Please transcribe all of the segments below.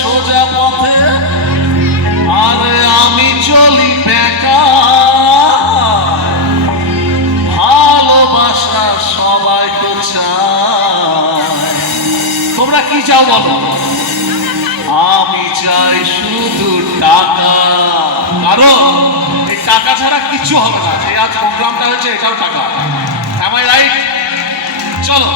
সোজা পথে, আরে আমি চলি বেকা। ভালোবাসা সবাই তো চায়, তোমরা কি চাও বলো? আমি চাই শুধু টাকা, কারণ এই টাকা ছাড়া কিছু হবে না। এই আজ প্রোগ্রামটা হয়েছে এটাও টাকা, am I right? চলো।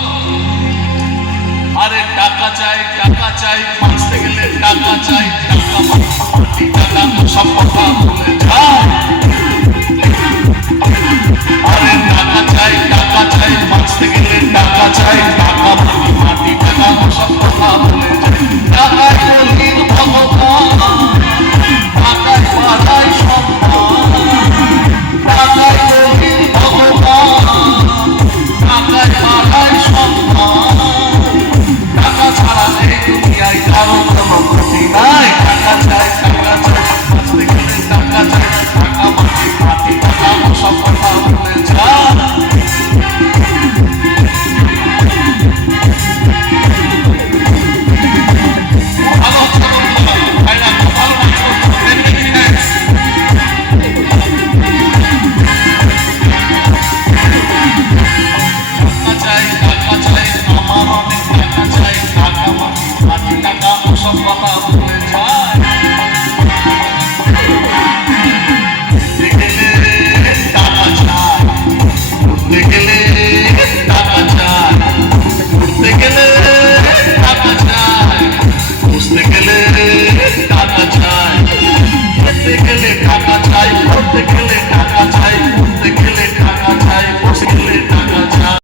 আরে টাকা চাই, টাকা চাই, বাঁচতে গেলে টাকা চাই, টাকা মাটি টাকা সব কথা ভুলে যায়। আরে টাকা চাই।